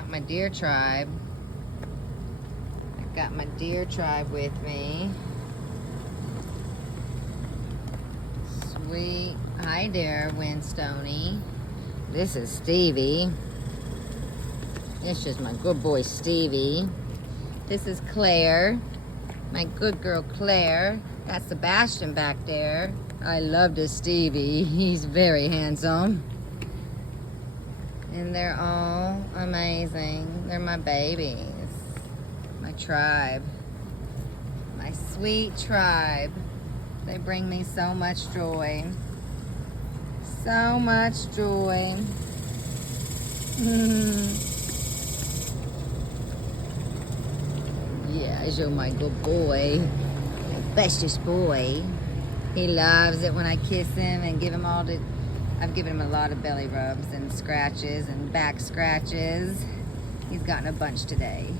got my deer tribe. I got my deer tribe with me. Sweet. Hi there, Winstony. This is Stevie. This is my good boy Stevie. This is Claire. My good girl Claire. That's Sebastian back there. I love this Stevie. He's very handsome. And they're all amazing. They're my babies. My tribe. My sweet tribe. They bring me so much joy. So much joy. Yeah, you're my good boy. My bestest boy. He loves it when I kiss him and give him all the... I've given him a lot of belly rubs and scratches and back scratches. He's gotten a bunch today.